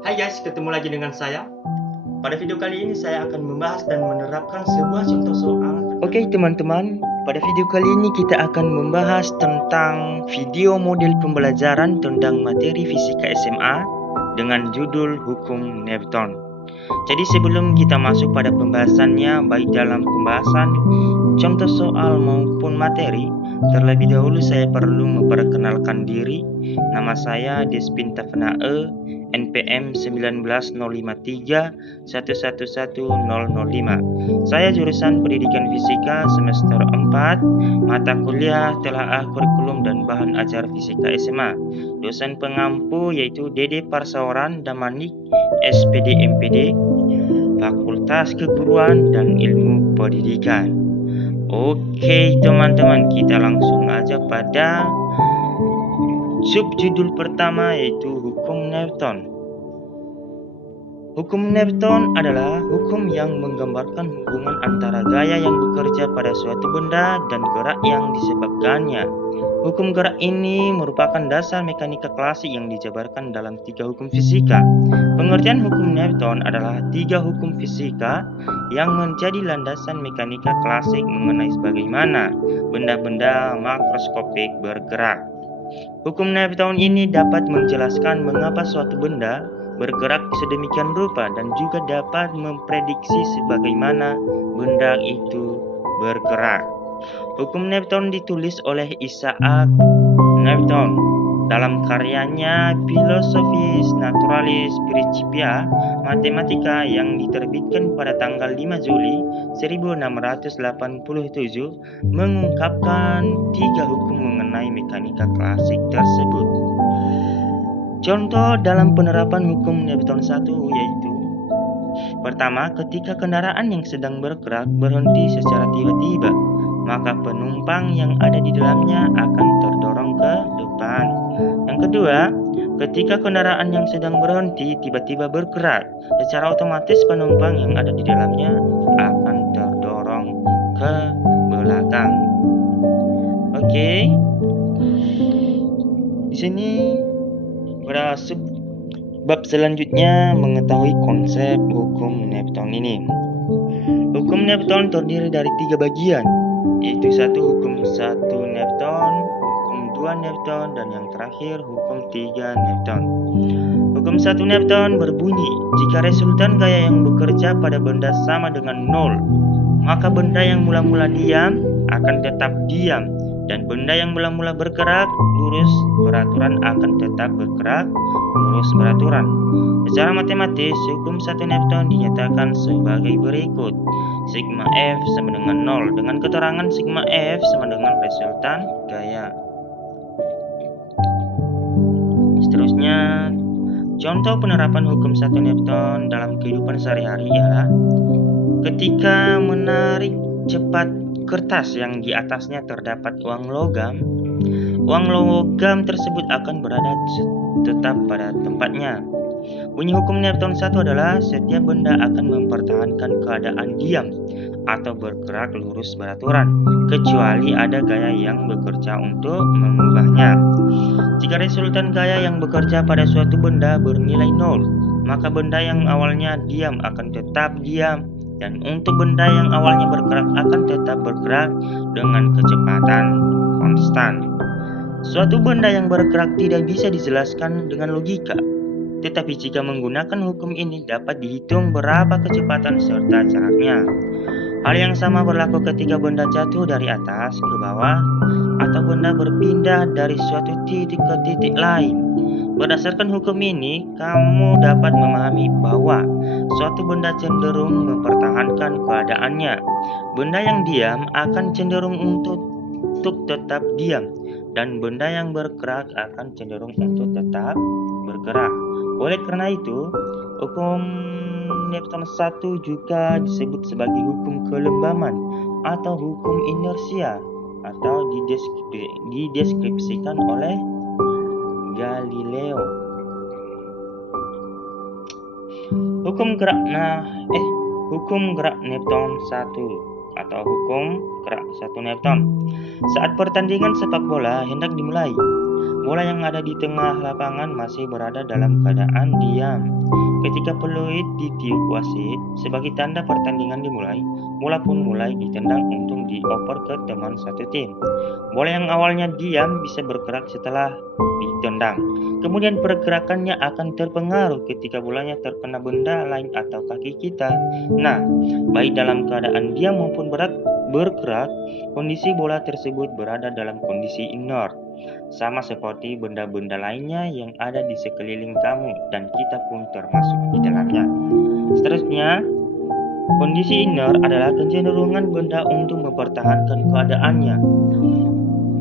Hai guys, ketemu lagi dengan saya. Pada video kali ini saya akan membahas dan menerapkan sebuah contoh soal. Oke teman-teman, pada video kali ini kita akan membahas tentang video model pembelajaran tentang materi fisika SMA dengan judul Hukum Newton. Jadi sebelum kita masuk pada pembahasannya, baik dalam pembahasan contoh soal maupun materi, terlebih dahulu saya perlu memperkenalkan diri. Nama saya Despinta Fenae, NPM 19053111005. Saya jurusan Pendidikan Fisika semester 4, mata kuliah telaah kurikulum dan bahan ajar fisika SMA. Dosen pengampu yaitu Dede Parsaoran Damanik, SPD MPD, Fakultas Keguruan dan Ilmu Pendidikan. Oke teman-teman, kita langsung aja pada subjudul pertama yaitu Hukum Newton. Hukum Newton adalah hukum yang menggambarkan hubungan antara gaya yang bekerja pada suatu benda dan gerak yang disebabkannya. Hukum gerak ini merupakan dasar mekanika klasik yang dijabarkan dalam 3 hukum fisika. Pengertian hukum Newton adalah 3 hukum fisika yang menjadi landasan mekanika klasik mengenai bagaimana benda-benda makroskopik bergerak. Hukum Newton ini dapat menjelaskan mengapa suatu benda bergerak sedemikian rupa dan juga dapat memprediksi sebagaimana benda itu bergerak. Hukum Newton ditulis oleh Isaac Newton dalam karyanya Philosophia Naturalis Principia Mathematica yang diterbitkan pada tanggal 5 Juli 1687, mengungkapkan 3 hukum mengenai mekanika klasik tersebut. Contoh dalam penerapan hukum Newton 1 yaitu: pertama, ketika kendaraan yang sedang bergerak berhenti secara tiba-tiba, maka penumpang yang ada di dalamnya akan terdorong ke depan. Yang kedua, ketika kendaraan yang sedang berhenti tiba-tiba bergerak, secara otomatis penumpang yang ada di dalamnya akan terdorong ke belakang. Oke. Di sini pada bab selanjutnya mengetahui konsep hukum Newton ini. Hukum Newton terdiri dari 3 bagian, yaitu hukum 1 Newton, hukum 2 Newton, dan yang terakhir hukum 3 Newton. Hukum 1 Newton berbunyi, jika resultan gaya yang bekerja pada benda sama dengan 0, maka benda yang mula-mula diam akan tetap diam, dan benda yang mula-mula bergerak lurus beraturan akan tetap bergerak lurus beraturan. Secara matematis, hukum 1 Newton dinyatakan sebagai berikut: sigma F sama dengan 0 dengan keterangan sigma F sama dengan resultan gaya. Seterusnya, contoh penerapan hukum 1 Newton dalam kehidupan sehari-hari ialah ketika menarik cepat kertas yang di atasnya terdapat uang logam tersebut akan berada tetap pada tempatnya. Bunyi hukum Newton 1 adalah setiap benda akan mempertahankan keadaan diam atau bergerak lurus beraturan, kecuali ada gaya yang bekerja untuk mengubahnya. Jika resultan gaya yang bekerja pada suatu benda bernilai 0, maka benda yang awalnya diam akan tetap diam, dan untuk benda yang awalnya bergerak akan tetap bergerak dengan kecepatan konstan. Suatu benda yang bergerak tidak bisa dijelaskan dengan logika, tetapi jika menggunakan hukum ini dapat dihitung berapa kecepatan serta jaraknya. Hal yang sama berlaku ketika benda jatuh dari atas ke bawah atau benda berpindah dari suatu titik ke titik lain. Berdasarkan hukum ini, kamu dapat memahami bahwa suatu benda cenderung mempertahankan keadaannya. Benda yang diam akan cenderung untuk tetap diam, dan benda yang bergerak akan cenderung untuk tetap bergerak. Oleh karena itu, hukum Newton 1 juga disebut sebagai hukum kelembaman atau hukum inersia, atau dideskripsikan oleh Galileo. Hukum gerak Newton 1 atau hukum gerak 1 Newton. Saat pertandingan sepak bola hendak dimulai, Bola yang ada di tengah lapangan masih berada dalam keadaan diam. Ketika peluit ditiup wasit sebagai tanda pertandingan dimulai, bola pun mulai ditendang untuk dioper ke teman satu tim. Bola yang awalnya diam bisa bergerak setelah ditendang. Kemudian pergerakannya akan terpengaruh ketika bolanya terkena benda lain atau kaki kita. Nah, baik dalam keadaan diam maupun bergerak, kondisi bola tersebut berada dalam kondisi indoor. Sama seperti benda-benda lainnya yang ada di sekeliling kamu dan kita pun termasuk di dalamnya. Seterusnya, kondisi indoor adalah kecenderungan benda untuk mempertahankan keadaannya.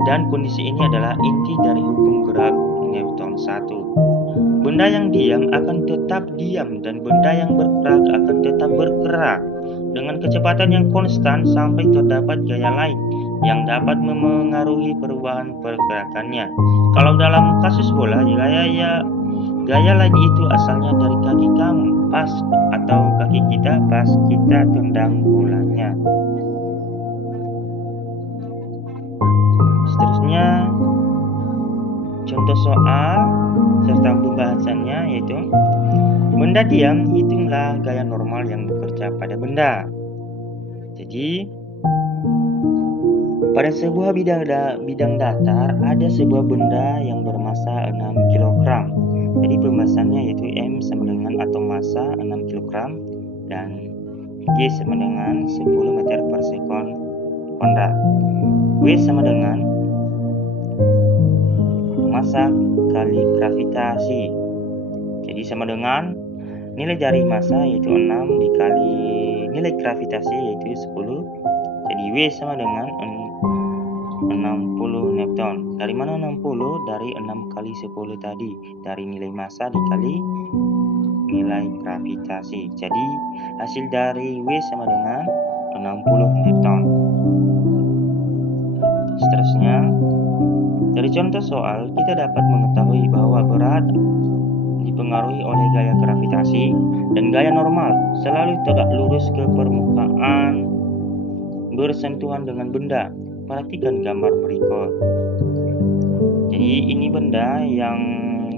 Dan kondisi ini adalah inti dari hukum gerak Newton 1. Benda yang diam akan tetap diam dan benda yang bergerak akan tetap bergerak dengan kecepatan yang konstan sampai terdapat gaya lain yang dapat memengaruhi perubahan pergerakannya. Kalau dalam kasus bola, gaya lain itu asalnya dari kaki kamu pas atau kaki kita pas kita tendang bolanya. Seterusnya, contoh soal serta pembahasannya yaitu benda diam, hitunglah gaya normal yang bekerja pada benda. Jadi, pada sebuah bidang datar ada sebuah benda yang bermassa 6 kg. Jadi pembahasannya yaitu M sama dengan atau massa 6 kg dan G sama dengan 10 meter per sekon kuadrat. W sama dengan massa kali gravitasi. Jadi sama dengan nilai dari massa yaitu 6 dikali nilai gravitasi yaitu 10. Jadi W sama dengan 60 Newton. Dari mana 60? Dari 6 kali 10 tadi. Dari nilai massa dikali nilai gravitasi. Jadi hasil dari W sama dengan 60 Newton. Seterusnya, dari contoh soal kita dapat mengetahui bahwa berat dipengaruhi oleh gaya gravitasi dan gaya normal selalu tegak lurus ke permukaan bersentuhan dengan benda. Perhatikan gambar berikut. Jadi ini benda yang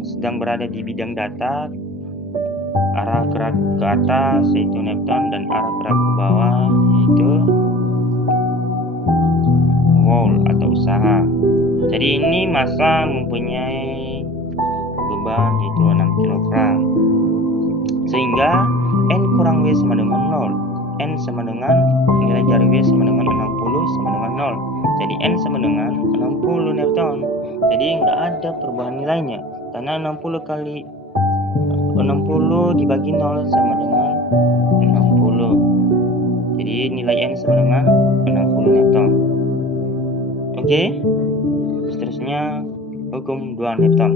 sedang berada di bidang datar, arah gerak ke atas yaitu Newton dan arah gerak ke bawah yaitu Wall atau usaha. Jadi ini massa mempunyai beban yaitu 6 kg. Sehingga N kurang W sama dengan 0. N sama dengan nilai dari W sama dengan 60 sama dengan 0. Jadi N sama dengan 60 Newton. Jadi nggak ada perubahan nilainya karena 60 kali 60 dibagi 0 sama dengan 60. Jadi nilai N sama dengan 60 Newton. Oke. Seterusnya hukum 2 Newton.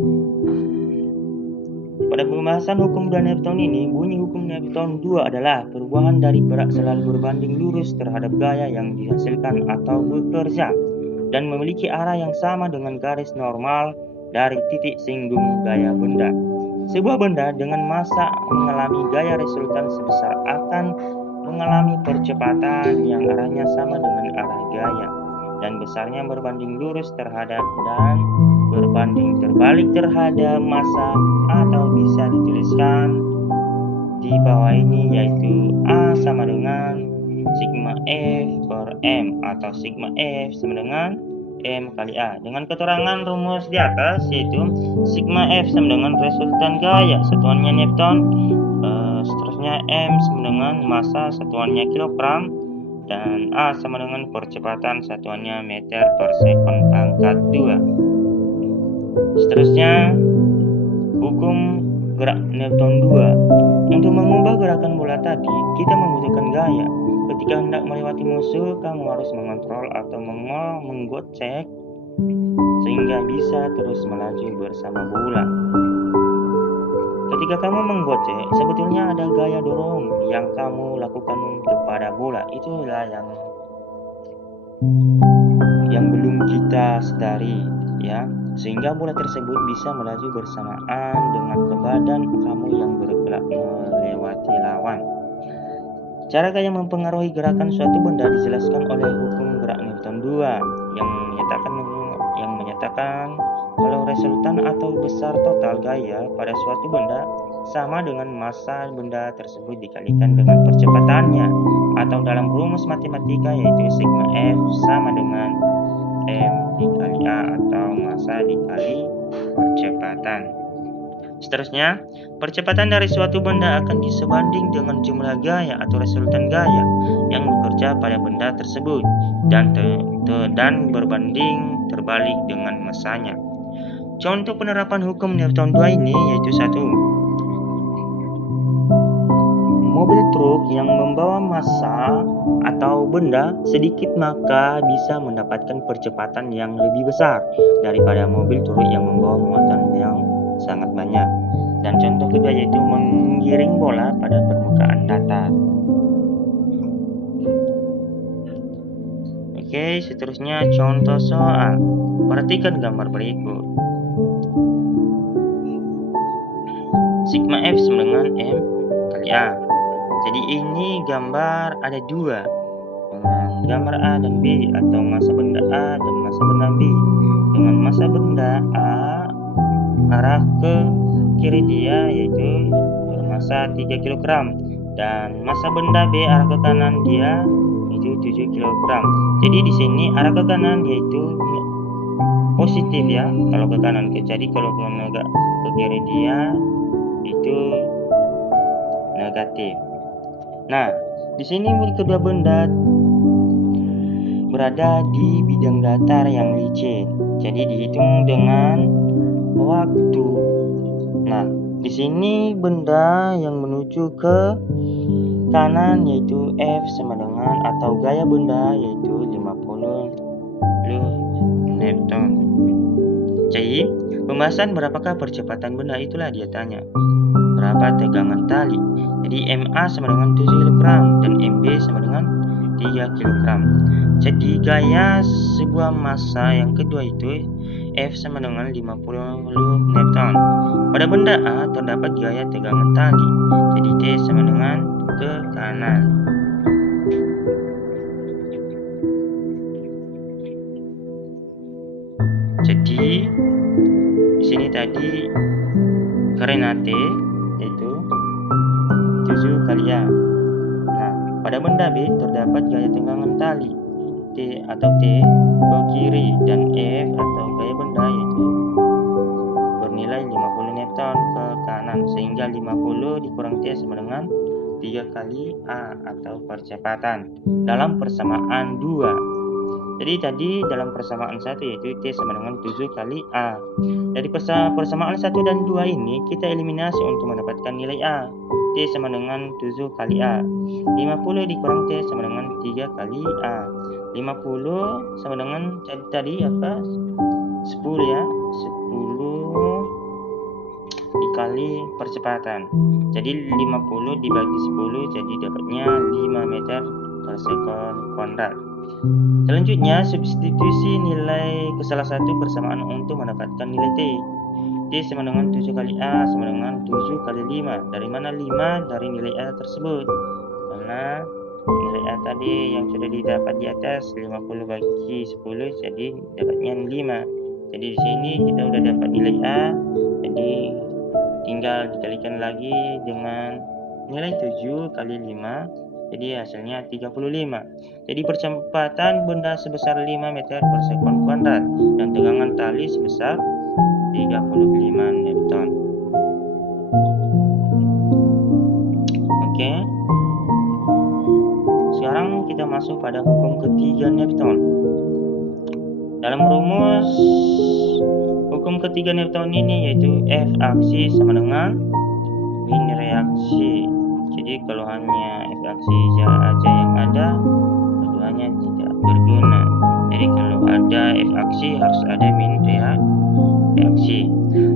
Pada pembahasan hukum 2 Newton ini, bunyi hukum Newton 2 adalah perubahan dari gerak selalu berbanding lurus terhadap gaya yang dihasilkan atau bekerja dan memiliki arah yang sama dengan garis normal dari titik singgung gaya benda. Sebuah benda dengan massa mengalami gaya resultan sebesar akan mengalami percepatan yang arahnya sama dengan arah gaya dan besarnya berbanding lurus terhadap dan berbanding terbalik terhadap massa, atau bisa dituliskan di bawah ini yaitu A sama dengan sigma F per M atau sigma F sama dengan M kali A. Dengan keterangan rumus di atas yaitu sigma F sama dengan resultan gaya satuannya Newton, seterusnya M sama dengan massa satuannya kilogram, dan A sama dengan percepatan satuannya meter per sekon pangkat 2. Seterusnya, hukum gerak Newton 2. Untuk mengubah gerakan bola tadi, kita membutuhkan gaya. Ketika hendak melewati musuh, kamu harus mengontrol atau menggocek sehingga bisa terus melaju bersama bola. Ketika kamu menggocek, sebetulnya ada gaya dorong yang kamu lakukan kepada bola. Itulah yang belum kita sadari, ya. Sehingga bola tersebut bisa melaju bersamaan dengan badan kamu yang bergerak melewati lawan. Cara gaya mempengaruhi gerakan suatu benda dijelaskan oleh hukum gerak Newton 2 yang menyatakan kalau resultan atau besar total gaya pada suatu benda sama dengan massa benda tersebut dikalikan dengan percepatannya, atau dalam rumus matematika yaitu sigma F sama dengan M dikali A atau massa dikali percepatan. Seterusnya, percepatan dari suatu benda akan disebanding dengan jumlah gaya atau resultan gaya yang bekerja pada benda tersebut dan berbanding terbalik dengan massanya. Contoh penerapan hukum Newton 2 ini yaitu 1. Mobil truk yang membawa massa atau benda sedikit maka bisa mendapatkan percepatan yang lebih besar daripada mobil truk yang membawa muatan yang sangat banyak. Dan contoh kedua yaitu menggiring bola pada permukaan datar. Oke, seterusnya contoh soal. Perhatikan gambar berikut. Sigma F sama dengan M kali A. Jadi ini gambar ada dua, dengan gambar A dan B, atau massa benda A dan massa benda B. Dengan massa benda A arah ke kiri dia yaitu bermassa 3 kg, dan massa benda B arah ke kanan dia yaitu 7 kg. Jadi di sini arah ke kanan yaitu positif ya, kalau ke kanan. Jadi kalau ke kiri dia itu negatif. Nah, di sini kedua benda berada di bidang datar yang licin. Jadi dihitung dengan waktu. Nah, di sini benda yang menuju ke kanan yaitu F sama dengan atau gaya benda yaitu 50 Newton. Jadi, pembahasan berapakah percepatan benda itulah dia tanya. Berapa tegangan tali? Jadi MA sama dengan 7 kg dan MB sama dengan 3 kg. Jadi gaya sebuah massa yang kedua itu F sama dengan 50 Newton. Pada benda A terdapat gaya tegangan tali. Jadi T sama dengan ke kanan. Jadi di sini tadi karena T yaitu 7 kali A. Nah, pada benda B terdapat gaya tegangan tali T atau T ke kiri, dan F atau gaya benda yaitu bernilai 50 Newton ke kanan, sehingga 50 dikurang T sama dengan 3 kali A atau percepatan dalam persamaan 2. Jadi tadi dalam persamaan 1 yaitu T sama dengan 7 kali A. Dari persamaan 1 dan 2 ini kita eliminasi untuk mendapatkan nilai A. T sama dengan 7 kali A. 50 dikurang T sama dengan 3 kali A. 50 sama dengan tadi apa? 10 ya. 10 dikali percepatan. Jadi 50 dibagi 10 jadi dapatnya 5 meter per sekon kuadrat. Selanjutnya, substitusi nilai ke salah satu persamaan untuk mendapatkan nilai T. T sama dengan 7 kali A sama dengan 7 kali 5. Dari mana 5? Dari nilai A tersebut. Karena nilai A tadi yang sudah didapat di atas 50 bagi 10 jadi dapatnya 5. Jadi di sini kita udah dapat nilai A. Jadi tinggal dikalikan lagi dengan nilai 7 kali 5. Jadi hasilnya 35. Jadi percepatan benda sebesar 5 meter per sekon kuadrat dan tegangan tali sebesar 35 Newton. Oke. Sekarang kita masuk pada hukum ketiga Newton. Dalam rumus hukum ketiga Newton ini yaitu F aksi sama dengan min reaksi. Jadi kalau hanya F aksi aja yang ada, keduanya tidak berguna. Jadi kalau ada F aksi harus ada min reaksi.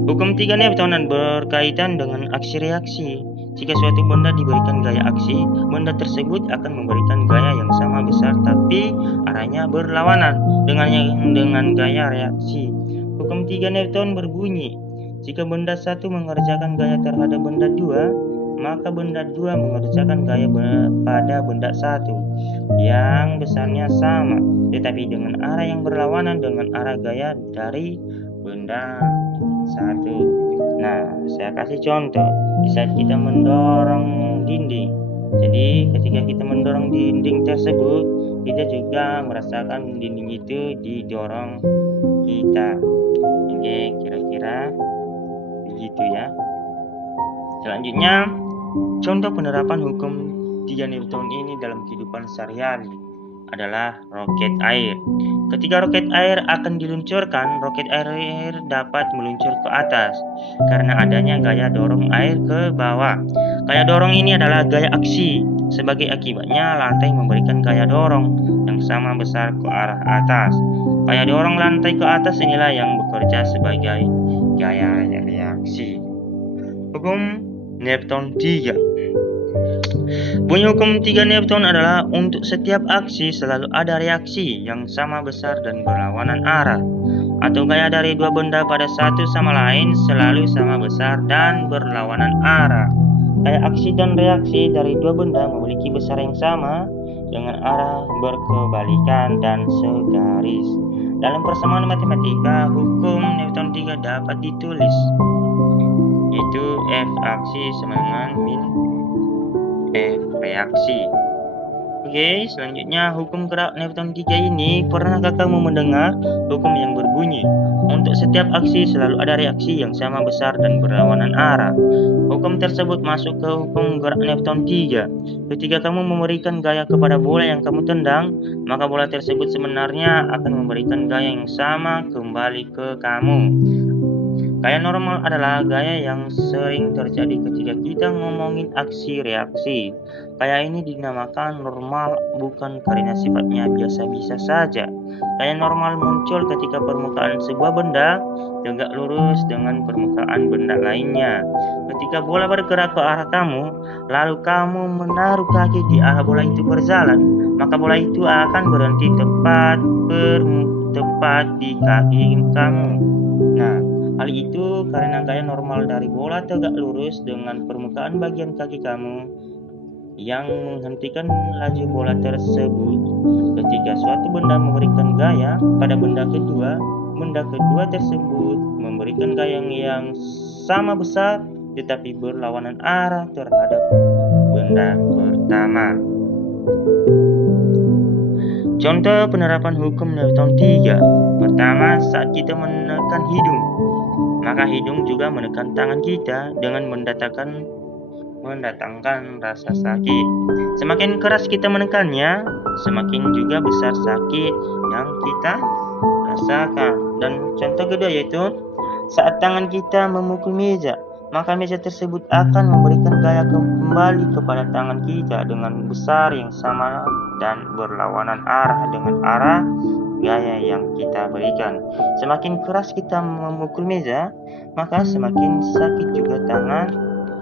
Hukum 3 Newton berkaitan dengan aksi reaksi. Jika suatu benda diberikan gaya aksi, benda tersebut akan memberikan gaya yang sama besar tapi arahnya berlawanan dengan gaya reaksi. Hukum 3 Newton berbunyi, jika benda satu mengerjakan gaya terhadap benda 2, maka benda 2 mengerjakan gaya pada benda 1 yang besarnya sama, tetapi dengan arah yang berlawanan dengan arah gaya dari benda satu. Nah, saya kasih contoh. Di saat kita mendorong dinding, jadi ketika kita mendorong dinding tersebut, kita juga merasakan dinding itu didorong kita. Oke, kira-kira begitu ya. Selanjutnya, contoh penerapan hukum 3 Newton ini dalam kehidupan sehari-hari adalah roket air. Ketika roket air akan diluncurkan, roket air dapat meluncur ke atas karena adanya gaya dorong air ke bawah. Gaya dorong ini adalah gaya aksi. Sebagai akibatnya, lantai memberikan gaya dorong yang sama besar ke arah atas. Gaya dorong lantai ke atas inilah yang bekerja sebagai gaya reaksi. Hukum Newton 3. Bunyi hukum 3 Newton adalah untuk setiap aksi selalu ada reaksi yang sama besar dan berlawanan arah, atau gaya dari dua benda pada satu sama lain selalu sama besar dan berlawanan arah. Gaya aksi dan reaksi dari dua benda memiliki besar yang sama dengan arah berkebalikan dan segaris. Dalam persamaan matematika, hukum Newton 3 dapat ditulis, yaitu F aksi sama dengan min F reaksi. Oke, selanjutnya hukum gerak Newton 3 ini, pernahkah kamu mendengar hukum yang berbunyi untuk setiap aksi selalu ada reaksi yang sama besar dan berlawanan arah? Hukum tersebut masuk ke hukum gerak Newton 3. Ketika kamu memberikan gaya kepada bola yang kamu tendang, maka bola tersebut sebenarnya akan memberikan gaya yang sama kembali ke kamu. Gaya normal adalah gaya yang sering terjadi ketika kita ngomongin aksi reaksi. Gaya ini dinamakan normal bukan karena sifatnya biasa-biasa saja. Gaya normal muncul ketika permukaan sebuah benda tegak lurus dengan permukaan benda lainnya. Ketika bola bergerak ke arah kamu, lalu kamu menaruh kaki di arah bola itu berjalan, maka bola itu akan berhenti tepat di kaki kamu. Nah, hal itu karena gaya normal dari bola tegak lurus dengan permukaan bagian kaki kamu yang menghentikan laju bola tersebut. Ketika suatu benda memberikan gaya pada benda kedua tersebut memberikan gaya yang sama besar tetapi berlawanan arah terhadap benda pertama. Contoh penerapan hukum Newton 3. Pertama, saat kita menekan hidung, maka hidung juga menekan tangan kita dengan mendatangkan rasa sakit. Semakin keras kita menekannya, semakin juga besar sakit yang kita rasakan. Dan contoh kedua yaitu saat tangan kita memukul meja, maka meja tersebut akan memberikan gaya kembali kepada tangan kita dengan besar yang sama dan berlawanan arah dengan arah gaya yang kita berikan. Semakin keras kita memukul meja, maka semakin sakit juga tangan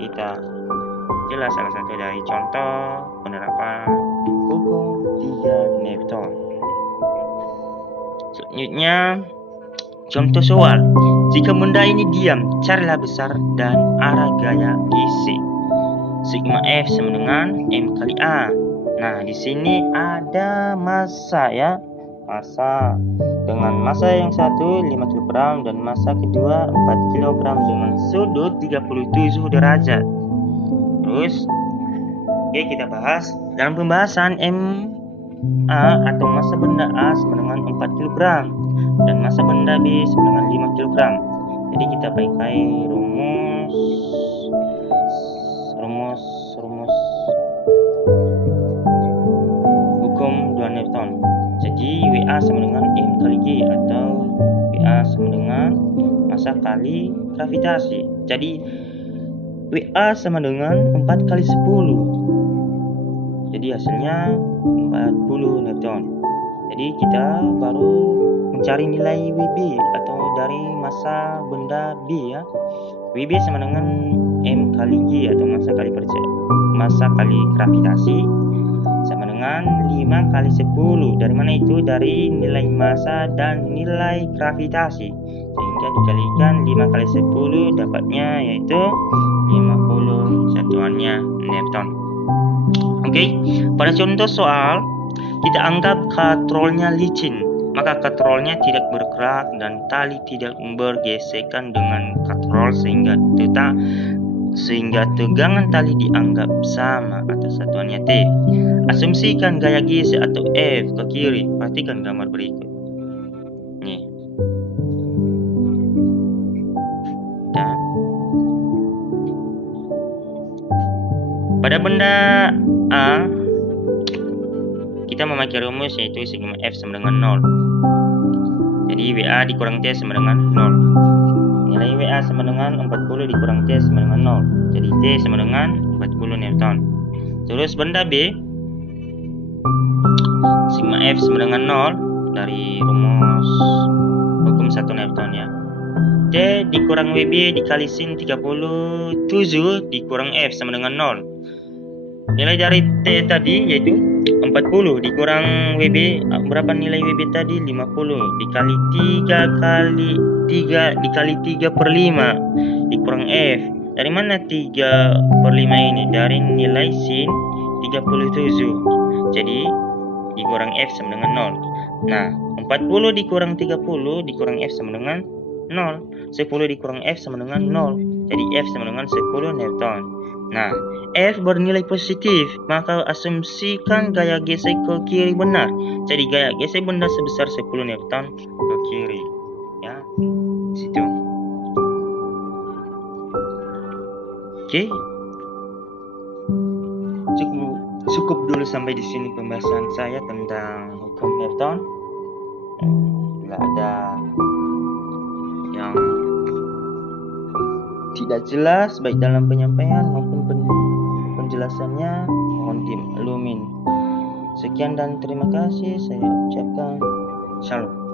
kita. Itulah salah satu dari contoh penerapan hukum 3 Newton. Selanjutnya, contoh soal. Jika benda ini diam, carilah besar dan arah gaya isi. Sigma F sama dengan M kali A. Nah, di sini ada massa ya. Massa dengan massa yang satu 5 kg dan massa kedua 4 kg dengan sudut 37 derajat. Terus, oke, kita bahas dalam pembahasan MA atau massa benda A sama dengan 4 kg dan massa benda B sama dengan 5 kg. Jadi kita pakai rumus hukum 2 Newton. Jadi WA sama dengan M kali G atau WA sama dengan massa kali gravitasi. Jadi WA sama dengan 4 kali 10. Jadi hasilnya 40 Newton. Jadi kita baru mencari nilai WB atau dari massa benda B ya. WB sama dengan M kali G atau massa kali gravitasi sama dengan 5 kali 10. Dari mana itu? Dari nilai massa dan nilai gravitasi. Sehingga dikalikan 5 kali 10 dapatnya yaitu 50 satuannya Newton. Oke, pada contoh soal kita anggap katrolnya licin, maka katrolnya tidak bergerak dan tali tidak bergesekan dengan katrol sehingga tegangan tali dianggap sama atas satuannya T. Asumsikan gaya gesek atau F ke kiri. Perhatikan gambar berikut. Nih. Dan pada benda A, kita memakai rumus yaitu sigma F sama dengan 0. Jadi WA dikurang T sama dengan 0. Nilai WA sama dengan 40 dikurang T sama dengan 0. Jadi T sama dengan 40 Newton. Terus benda B, sigma F sama dengan 0 dari rumus hukum 1 Newton ya. T dikurang WB dikali sin 37 dikurang F sama dengan 0. Nilai dari T tadi yaitu 40 dikurang WB, berapa nilai WB tadi? 50 dikali 3 per 5 dikurang F. Dari mana 3/5 ini? Dari nilai sin 37. Jadi dikurang F sama dengan 0. Nah, 40 dikurang 30 dikurang F sama dengan 0. 10 dikurang F sama dengan 0. Jadi F sama dengan 10 Newton. Nah, F bernilai positif, maka asumsikan gaya gesek ke kiri benar. Jadi gaya gesek benda sebesar 10 Newton ke kiri. Ya, situ. Oke. Cukup dulu sampai di sini pembahasan saya tentang hukum Newton. Bila ada yang tidak jelas baik dalam penyampaian maupun penjelasannya, mohon dimaklumin. Sekian dan terima kasih saya ucapkan. Shalom.